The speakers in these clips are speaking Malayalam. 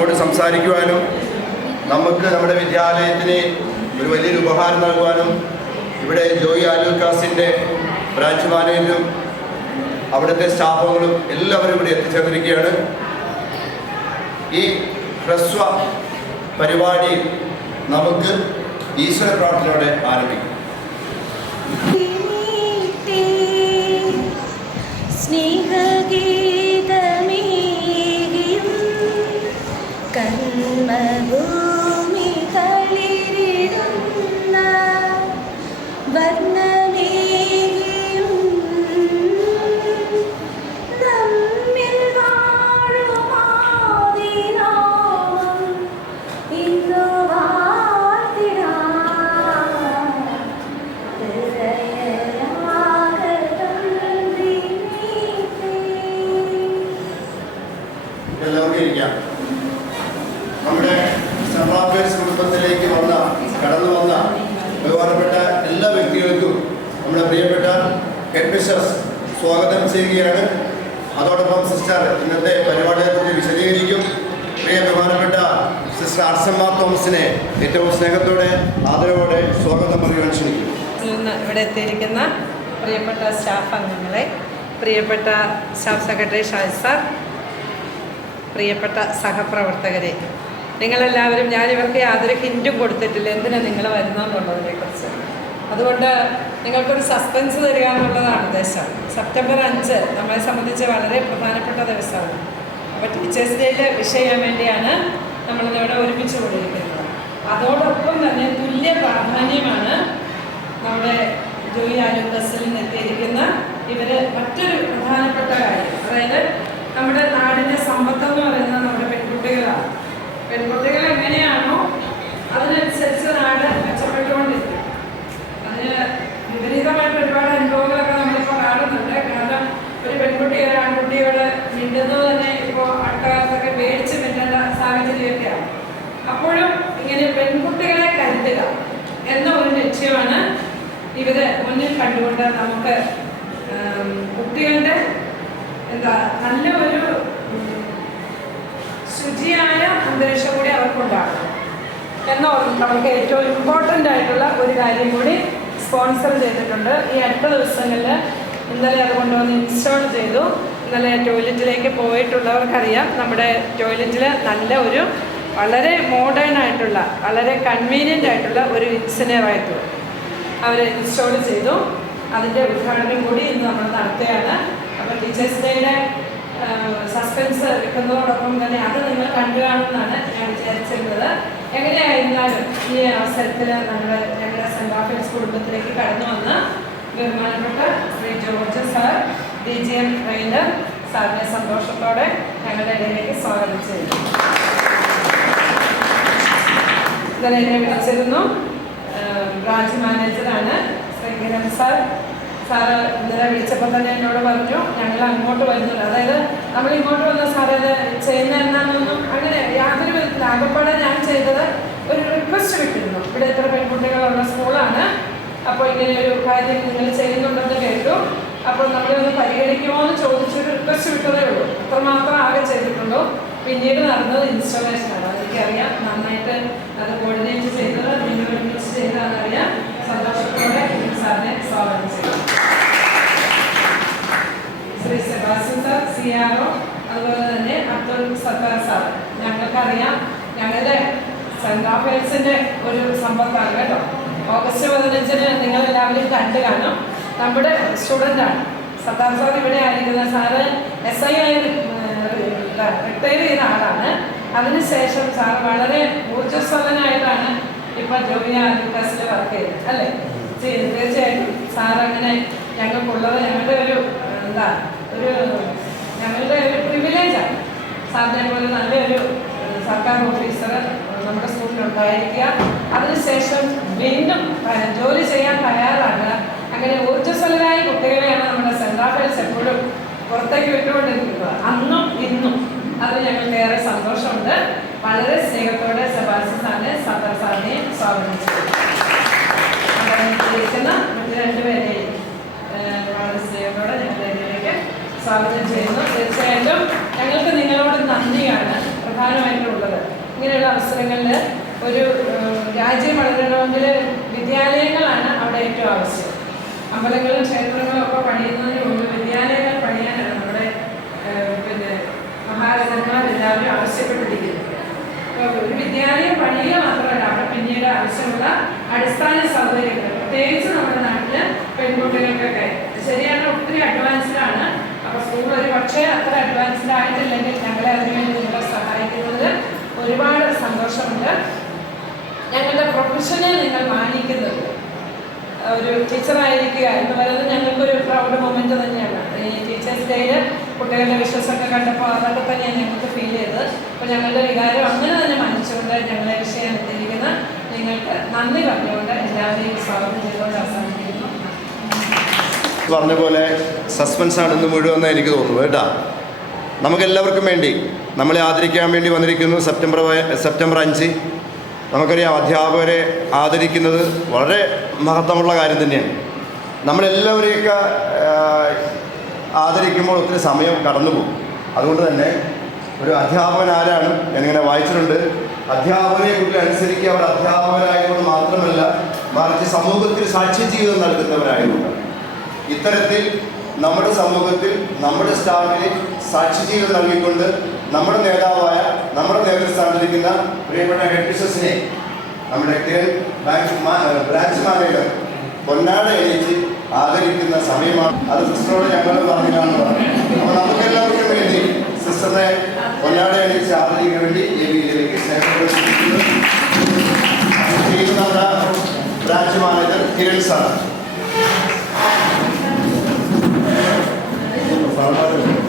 നമ്മോട് സംസാരിക്കുവാനും നമുക്ക് നമ്മുടെ വിദ്യാലയത്തിന് ഒരു വലിയൊരു ഉപഹാരം നൽകുവാനും ഇവിടെ ജോയി ആലൂക്കാസിന്റെ ബ്രാഞ്ച് മാനേജരും അവിടുത്തെ സ്റ്റാഫുകളും എല്ലാവരും ഇവിടെ എത്തിച്ചേർന്നിരിക്കുകയാണ്. ഈ ഹ്രസ്വ പരിപാടി നമുക്ക് ഈശ്വര പ്രാർത്ഥനയോടെ ആരംഭിക്കും. ഹെഡ് സ്വാഗതം ചെയ്യുകയാണ്. അതോടൊപ്പം സിസ്റ്റർ ഇന്നത്തെ പരിപാടിയെക്കുറിച്ച് വിശദീകരിക്കും. പ്രിയ ബഹുമാനപ്പെട്ട സിസ്റ്റർ അർസമ്മ തോമസിനെ ഏറ്റവും സ്നേഹത്തോടെ ആദരവോടെ സ്വാഗതം പറയുവാൻ ശ്രമിക്കും ഇന്ന് ഇവിടെ എത്തിയിരിക്കുന്ന പ്രിയപ്പെട്ട സ്റ്റാഫ് അംഗങ്ങളെ പ്രിയപ്പെട്ട സ്റ്റാഫ് സെക്രട്ടറി ഷാജി സാർ പ്രിയപ്പെട്ട സഹപ്രവർത്തകരെ നിങ്ങളെല്ലാവരും ഞാനിവർക്ക് യാതൊരു ഹിന്റും കൊടുത്തിട്ടില്ല. എന്തിനാണ് നിങ്ങൾ വരുന്നതെന്നുള്ളതിനെക്കുറിച്ച് അതുകൊണ്ട് നിങ്ങൾക്കൊരു സസ്പെൻസ് തരിക എന്നുള്ളതാണ് ഉദ്ദേശം. സെപ്റ്റംബർ അഞ്ച് നമ്മളെ സംബന്ധിച്ച് വളരെ പ്രധാനപ്പെട്ട ദിവസമാണ്. അപ്പോൾ ടീച്ചേഴ്സ് ഡേയിലെ വിഷ് ചെയ്യാൻ വേണ്ടിയാണ് നമ്മളിവിടെ ഒരുമിച്ച് കൂടിയിരിക്കുന്നത്. അതോടൊപ്പം തന്നെ തുല്യ പ്രാധാന്യമാണ് നമ്മുടെ ജോയി ആലുബസിൽ നിന്ന് എത്തിയിരിക്കുന്ന ഇവർ മറ്റൊരു പ്രധാനപ്പെട്ട കാര്യം. അതായത് നമ്മുടെ നാടിന്റെ സമ്പത്ത് എന്ന് പറയുന്നത് നമ്മുടെ പെൺകുട്ടികളാണ്. പെൺകുട്ടികൾ പെൺകുട്ടി ഒരു മിണ്ടുന്നത് തന്നെ ഇപ്പോൾ അടുത്തകാലത്തൊക്കെ മേടിച്ച് മിണ്ടേണ്ട സാഹചര്യമൊക്കെയാണ്. അപ്പോഴും ഇങ്ങനെ പെൺകുട്ടികളെ കരുതുക എന്ന ഒരു ലക്ഷ്യമാണ് ഇവർ മുന്നിൽ കണ്ടുകൊണ്ട് നമുക്ക് കുട്ടികളുടെ എന്താ നല്ല ഒരു ശുചിയായ അന്തരീക്ഷം കൂടി അവർക്കുണ്ടാകണം. എന്നോർത്ത് നമുക്ക് ഏറ്റവും ഇമ്പോർട്ടന്റ് ആയിട്ടുള്ള ഒരു കാര്യം കൂടി സ്പോൺസർ ചെയ്തിട്ടുണ്ട്. ഈ അടുത്ത ദിവസങ്ങളിൽ ഇന്നലെ അത് കൊണ്ടുവന്ന് ഇൻസ്റ്റാൾ ചെയ്തു. ഇന്നലെ ടോയ്ലറ്റിലേക്ക് പോയിട്ടുള്ളവർക്കറിയാം നമ്മുടെ ടോയ്ലറ്റിൽ നല്ല ഒരു വളരെ മോഡേൺ ആയിട്ടുള്ള വളരെ കൺവീനിയന്റ് ആയിട്ടുള്ള ഒരു ഇൻസിനറായിട്ട് അവർ ഇൻസ്റ്റാൾ ചെയ്തു. അതിന്റെ ഉദ്ഘാടനം കൂടി ഇന്ന് നമ്മൾ നടത്തുകയാണ്. അപ്പോൾ ടീച്ചേഴ്സ് ഡേയുടെ സസ്പെൻസ് വെക്കുന്നതോടൊപ്പം തന്നെ അത് നിങ്ങൾ കണ്ടു കാണുമെന്നാണ് ഞാൻ വിചാരിച്ചിരുന്നത്. എങ്ങനെയായിരുന്നാലും ഈ അവസരത്തിൽ നമ്മൾ ഞങ്ങളുടെ സെന്റ് ആഫീസ് കുടുംബത്തിലേക്ക് കടന്നു വന്ന ബഹുമാനപ്പെട്ട Shri George sir D G M trainer സാറിനെ സന്തോഷത്തോടെ ഞങ്ങളുടെ ഇടയിലേക്ക് സ്വാഗതം ചെയ്യുന്നു. ഇന്നലെ എന്നെ വിളിച്ചിരുന്നു ബ്രാഞ്ച് മാനേജറാണ് ശ്രീകിരൺ സാർ. സാറ് ഇന്നലെ വിളിച്ചപ്പോൾ തന്നെ എന്നോട് പറഞ്ഞു ഞങ്ങൾ അങ്ങോട്ട് വരുന്നുണ്ട് അതായത് നമ്മൾ ഇങ്ങോട്ട് വന്ന സാർ അത് ചെയ്യുന്ന എന്നാണെന്നൊന്നും അങ്ങനെ യാതൊരു വിധത്തിൽ ആകപ്പാടെ ഞാൻ ചെയ്തത് ഒരു റിക്വസ്റ്റ് വിട്ടിരുന്നു അപ്പോൾ ഇങ്ങനെ ഒരു കാര്യം നിങ്ങൾ ചെയ്യുന്നുണ്ടെന്ന് കേട്ടു. അപ്പോൾ നമ്മളൊന്ന് പരിഗണിക്കുമോ എന്ന് ചോദിച്ചൊരു റിക്വസ്റ്റ് വിട്ടതേ ഉള്ളൂ. അത്രമാത്രം ആകെ ചെയ്തിട്ടുണ്ടോ? പിന്നീട് നടന്നത് ഇൻസ്റ്റലേഷനാണ് അതെനിക്കറിയാം. നന്നായിട്ട് അത് കോർഡിനേറ്റ് ചെയ്തത് നിങ്ങൾ ഒരുമിച്ച് ചെയ്തതെന്നറിയാം സന്തോഷത്തോടെ സാറിനെ സ്വാഗതം ചെയ്യാം. Shri Sebastian sir C R O അതുപോലെ തന്നെ അബ്ദുൾ സത്താർ സാർ ഞങ്ങൾക്കറിയാം ഞങ്ങളുടെ സെന്റ് ആഫേഴ്സിന്റെ ഒരു സമ്പത്താണ് കേട്ടോ. ഓഗസ്റ്റ് പതിനഞ്ചിന് നിങ്ങൾ എല്ലാവരും കണ്ട് കാണും. നമ്മുടെ സ്റ്റുഡന്റാണ് സത്താർ സാർ ഇവിടെ ആയിരിക്കുന്ന സാറ് എസ് ഐ ആയി റിട്ടയർ ചെയ്ത ആളാണ്. അതിനുശേഷം സാർ വളരെ ഊർജസ്വലനായിട്ടാണ് ഇപ്പം ജോബിയ ആലുക്കാസിൽ വർക്ക് ചെയ്തത് അല്ലേ? ചെയ്ത് തീർച്ചയായിട്ടും സാർ അങ്ങനെ ഞങ്ങൾക്കുള്ളത് ഞങ്ങളുടെ ഒരു എന്താ ഒരു ഞങ്ങളുടെ ഒരു പ്രിവിലേജാണ് സാറിനെ പോലെ നല്ലൊരു സർക്കാർ ഓഫീസർ നമ്മുടെ സ്കൂളിൽ ഉണ്ടായിരിക്കുക. അതിനുശേഷം വീണ്ടും ജോലി ചെയ്യാൻ തയ്യാറാകുക അങ്ങനെ ഊർജസ്വലരായ കുട്ടികളെയാണ് നമ്മുടെ സെൻട്രാ ഫെൽസ് എപ്പോഴും പുറത്തേക്ക് വിട്ടുകൊണ്ടിരിക്കുന്നത്. അന്നും ഇന്നും അത് ഞങ്ങൾക്ക് ഏറെ സന്തോഷമുണ്ട്. വളരെ സ്നേഹത്തോടെ സെബാസ്റ്റ്യൻ സാറിനെ സദർ സാറിനെ സ്വാഗതം ചെയ്യുന്നു മറ്റു രണ്ടുപേരെയും വളരെ സ്നേഹത്തോടെ സ്വാഗതം ചെയ്യുന്നു. തീർച്ചയായിട്ടും ഞങ്ങൾക്ക് നിങ്ങളോട് നന്ദിയാണ് പ്രധാനമായിട്ടുള്ളത് ഇങ്ങനെയുള്ള അവസരങ്ങളിൽ ഒരു രാജ്യം വളരണമെങ്കിൽ വിദ്യാലയങ്ങളാണ് അവിടെ ഏറ്റവും ആവശ്യം. അമ്പലങ്ങളും ക്ഷേത്രങ്ങളും ഒക്കെ പണിയുന്നതിന് മുമ്പ് വിദ്യാലയങ്ങൾ പണിയാനാണ് നമ്മുടെ പിന്നെ പിന്നെ മഹാരഥന്മാരെല്ലാവരും ആവശ്യപ്പെട്ടിരിക്കുന്നത്. അപ്പോൾ ഒരു വിദ്യാലയം പണിയുക മാത്രമല്ല അവിടെ പിന്നീട് ആവശ്യമുള്ള അടിസ്ഥാന സൗകര്യങ്ങൾ പ്രത്യേകിച്ച് നമ്മുടെ നാട്ടിൽ പെൺകുട്ടികൾക്കൊക്കെ. ശരിയാണ് ഒത്തിരി അഡ്വാൻസ്ഡ് ആണ്. അപ്പോൾ സ്കൂൾ ഒരു പക്ഷേ അത്ര അഡ്വാൻസ്ഡ് ആയിട്ടില്ലെങ്കിൽ ഞങ്ങളെ അതിനുവേണ്ടി നിങ്ങളെ സഹായിക്കുന്നത് ഒരുപാട് സന്തോഷമുണ്ട് ഞങ്ങളുടെ പ്രൊഫഷനെ നിങ്ങൾ മാനിക്കുന്നത്. ഒരു ടീച്ചറായിരിക്കുക എന്ന് പറയുന്നത് ഞങ്ങൾക്കൊരു പ്രൗഡ് മൊമെന്റ് തന്നെയാണ്. ഈ ടീച്ചേഴ്സ് ഡേയിൽ കുട്ടികളുടെ വിശ്വസമൊക്കെ കണ്ടപ്പോൾ അതൊക്കെ തന്നെയാണ് ഞങ്ങൾക്ക് ഫീൽ ചെയ്തത്. അപ്പോൾ ഞങ്ങളുടെ വികാരം അങ്ങനെ തന്നെ മാനിച്ചുകൊണ്ട് ഞങ്ങളെ വിഷയം എത്തിയിരിക്കുന്ന. നിങ്ങൾക്ക് നന്ദി പറഞ്ഞുകൊണ്ട് എല്ലാവരെയും സ്വാഗതം ചെയ്തുകൊണ്ട് അവസാനിപ്പിക്കുന്നു. പറഞ്ഞ പോലെ സസ്പെൻസ് ആണ് ഇന്ന് മുഴുവൻ എനിക്ക് തോന്നുന്നു കേട്ടാ. നമുക്കെല്ലാവർക്കും വേണ്ടി നമ്മളെ ആദരിക്കാൻ വേണ്ടി വന്നിരിക്കുന്നു സെപ്റ്റംബർ സെപ്റ്റംബർ അഞ്ച്. നമുക്കറിയാം അധ്യാപകരെ ആദരിക്കുന്നത് വളരെ മഹത്വമുള്ള കാര്യം തന്നെയാണ്. നമ്മളെല്ലാവരെയൊക്കെ ആദരിക്കുമ്പോൾ ഒത്തിരി സമയം കടന്നു പോകും അതുകൊണ്ട് തന്നെ ഒരു അധ്യാപകൻ ആരാണ് ഞാനിങ്ങനെ വായിച്ചിട്ടുണ്ട്. അധ്യാപകനെ കുറിച്ച് അനുസരിക്കുക അവർ അധ്യാപകരായതുകൊണ്ട് മാത്രമല്ല മറിച്ച് സമൂഹത്തിൽ സാക്ഷ്യ ജീവിതം നൽകുന്നവരായതുകൊണ്ട് ഇത്തരത്തിൽ നമ്മുടെ സമൂഹത്തിൽ നമ്മുടെ സ്റ്റാഫിന് സാക്ഷി ജീവിതം നൽകിക്കൊണ്ട് നമ്മുടെ നേതാവായ നമ്മുടെ നേതൃസ്ഥാനത്തിരിക്കുന്ന പ്രിയപ്പെട്ട ഹെഡ് മിസ്റ്റസിനെ നമ്മുടെ ബ്രാഞ്ച് മാനേജർ പൊന്നാട എഴുതി ആദരിക്കുന്ന സമയമാണ്. അത് സിസ്റ്ററോട് ഞങ്ങൾ പറഞ്ഞിട്ടാണ് പറഞ്ഞത് നമുക്ക് എല്ലാവർക്കും വേണ്ടി സിസ്റ്ററിനെ പൊന്നാട എഴുതി ആദരിക്കാൻ വേണ്ടി എ ചെയ്യുന്ന നമ്മുടെ branch manager Kiran sir. Amen.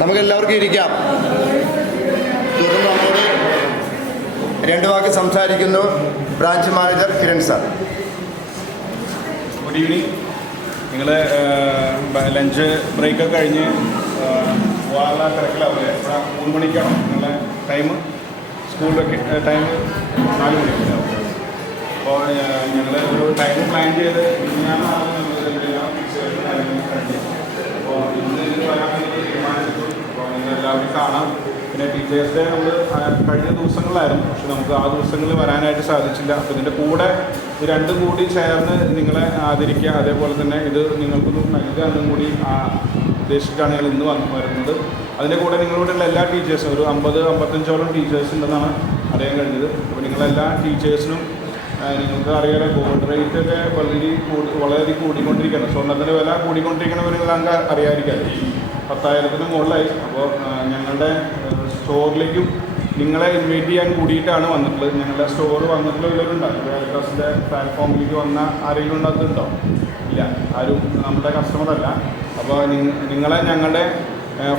നമുക്ക് എല്ലാവർക്കും ഇരിക്കാം. തുടർന്ന് നമ്മോട് രണ്ട് വാക്ക് സംസാരിക്കുന്നു branch manager Kiran sir. Good evening നിങ്ങൾ ലഞ്ച് ബ്രേക്കൊക്കെ കഴിഞ്ഞ് പോകാനുള്ള തിരക്കിലാവില്ലേ മൂന്ന് മണിക്കാണോ നിങ്ങളുടെ ടൈം സ്കൂളിലൊക്കെ ടൈം നാല് മണിക്കാണ് അപ്പോൾ ഞങ്ങൾ ഒരു ടൈം പ്ലാൻ ചെയ്ത് അപ്പോൾ ഇന്ന് വരാൻ എല്ലാവരും കാണാം. പിന്നെ ടീച്ചേഴ്സ് ഡേ നമ്മൾ കഴിഞ്ഞ ദിവസങ്ങളായിരുന്നു. പക്ഷെ നമുക്ക് ആ ദിവസങ്ങളിൽ വരാനായിട്ട് സാധിച്ചില്ല. അപ്പോൾ ഇതിന്റെ കൂടെ രണ്ടും കൂടി ചേർന്ന് നിങ്ങളെ ആദരിക്കുക. അതേപോലെ തന്നെ ഇത് നിങ്ങൾക്കൊന്ന് നൽകുക എന്നും കൂടി ഉദ്ദേശിച്ചിട്ടാണ് ഞങ്ങൾ ഇന്ന് വന്ന് വരുന്നത്. അതിന്റെ കൂടെ നിങ്ങളോടുള്ള എല്ലാ ടീച്ചേഴ്സും ഒരു അമ്പത് അമ്പത്തഞ്ചോളം ടീച്ചേഴ്സ് ഉണ്ടെന്നാണ് അറിയാൻ കഴിഞ്ഞത്. അപ്പോൾ നിങ്ങളെല്ലാ ടീച്ചേഴ്സിനും നിങ്ങൾക്ക് അറിയാലോ ഗോൾഡ് റേറ്റ് ഒക്കെ വളരെ കൂടി വളരെയധികം കൂടിക്കൊണ്ടിരിക്കുകയാണ്. സ്വർണത്തിന്റെ വില കൂടിക്കൊണ്ടിരിക്കണവർ നിങ്ങൾക്ക് അറിയാതിരിക്കാം. പത്തായിരത്തിന് മുകളിലായി. അപ്പോൾ ഞങ്ങളുടെ സ്റ്റോറിലേക്കും നിങ്ങളെ ഇൻവൈറ്റ് ചെയ്യാൻ കൂടിയിട്ടാണ് വന്നിട്ടുള്ളത്. ഞങ്ങളുടെ സ്റ്റോർ വന്നിട്ടുള്ള വന്നിട്ടുള്ളവരുണ്ടോ വേലക്കാസിന്റെ പ്ലാറ്റ്ഫോമിലേക്ക് വന്ന ആരെങ്കിലും ഉണ്ടാകുന്നുണ്ടോ ഇല്ല. ആരും നമ്മുടെ കസ്റ്റമർ അല്ല. അപ്പോൾ നിങ്ങളെ ഞങ്ങളുടെ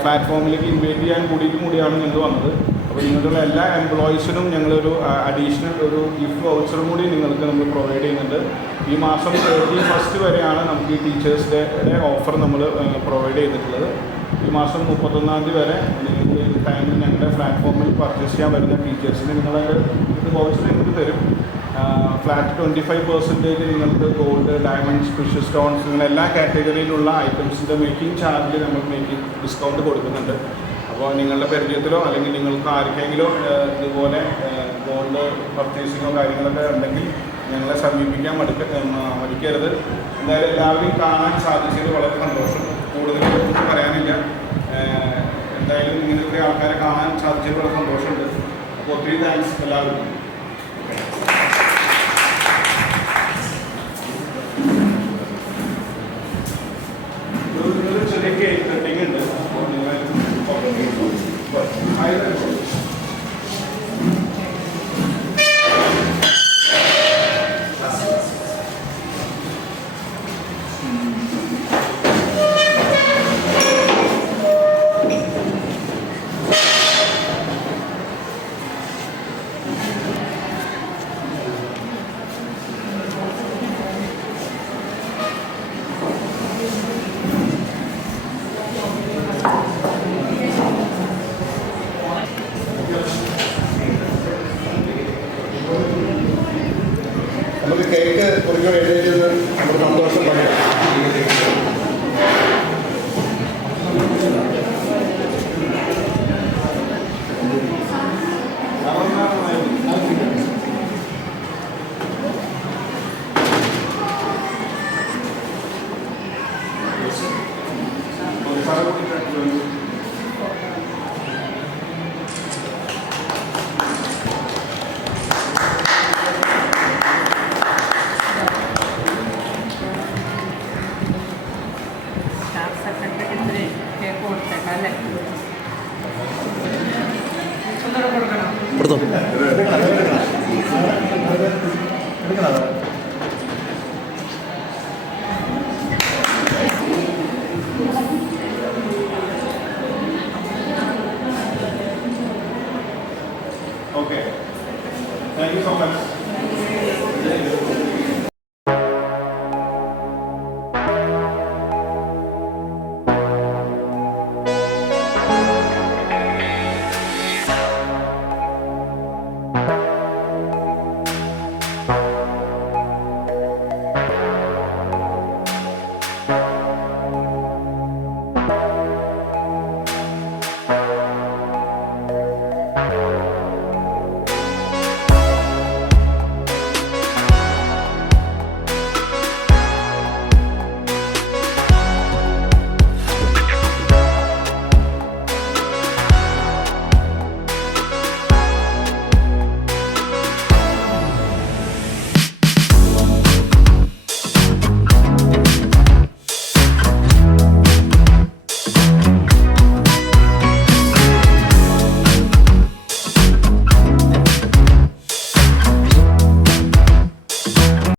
പ്ലാറ്റ്ഫോമിലേക്ക് ഇൻവൈറ്റ് ചെയ്യാൻ കൂടിയിട്ട് കൂടിയാണ് ഞങ്ങൾ വന്നത്. അപ്പോൾ നിങ്ങളുടെ എല്ലാ എംപ്ലോയീസിനും ഞങ്ങളൊരു അഡീഷണൽ ഒരു ഗിഫ്റ്റ് വൗച്ചറും കൂടി നിങ്ങൾക്ക് നമ്മൾ പ്രൊവൈഡ് ചെയ്യുന്നുണ്ട്. ഈ മാസം തേർട്ടി ഫസ്റ്റ് വരെയാണ് നമുക്ക് ഈ ടീച്ചേഴ്സ് ഡേയുടെ ഓഫർ നമ്മൾ പ്രൊവൈഡ് ചെയ്തിട്ടുള്ളത്. ഈ മാസം മുപ്പത്തൊന്നാം തീയതി വരെ നിങ്ങൾക്ക് ഈ ടൈമിൽ ഞങ്ങളുടെ പ്ലാറ്റ്ഫോമിൽ പർച്ചേസ് ചെയ്യാൻ വരുന്ന ടീച്ചേഴ്സിന് നിങ്ങളത് ഇത് വൗച്ചർ നിങ്ങൾക്ക് തരും. ഫ്ലാറ്റ് ട്വന്റി ഫൈവ് പെർസെന്റേജ് നിങ്ങൾക്ക് ഗോൾഡ് ഡയമണ്ട്സ് ഫിഷ് സ്റ്റോൺസ് ഇങ്ങനെ എല്ലാ കാറ്റഗറിയിലുള്ള ഐറ്റംസിന്റെ മേക്കിംഗ് ചാർജ് നമ്മൾ മേക്കിംഗ് ഡിസ്കൗണ്ട് കൊടുക്കുന്നുണ്ട്. അപ്പോൾ നിങ്ങളുടെ പരിചയത്തിലോ അല്ലെങ്കിൽ നിങ്ങൾക്ക് ആർക്കെങ്കിലും ഇതുപോലെ ഗോൾഡ് പർച്ചേസിങ്ങോ കാര്യങ്ങളൊക്കെ ഉണ്ടെങ്കിൽ ഞങ്ങളെ സമീപിക്കാൻ മടുക്ക മടിക്കരുത്. എന്തായാലും എല്ലാവരെയും കാണാൻ സാധിച്ചത് വളരെ സന്തോഷം. കൂടുതൽ പറയാനില്ല. എന്തായാലും ഇങ്ങനത്തെ ആൾക്കാരെ കാണാൻ സാധിച്ചത് വളരെ സന്തോഷമുണ്ട്. അപ്പോൾ ഒത്തിരി താങ്ക്സ് എല്ലാവർക്കും. Então, aí, São Francisco.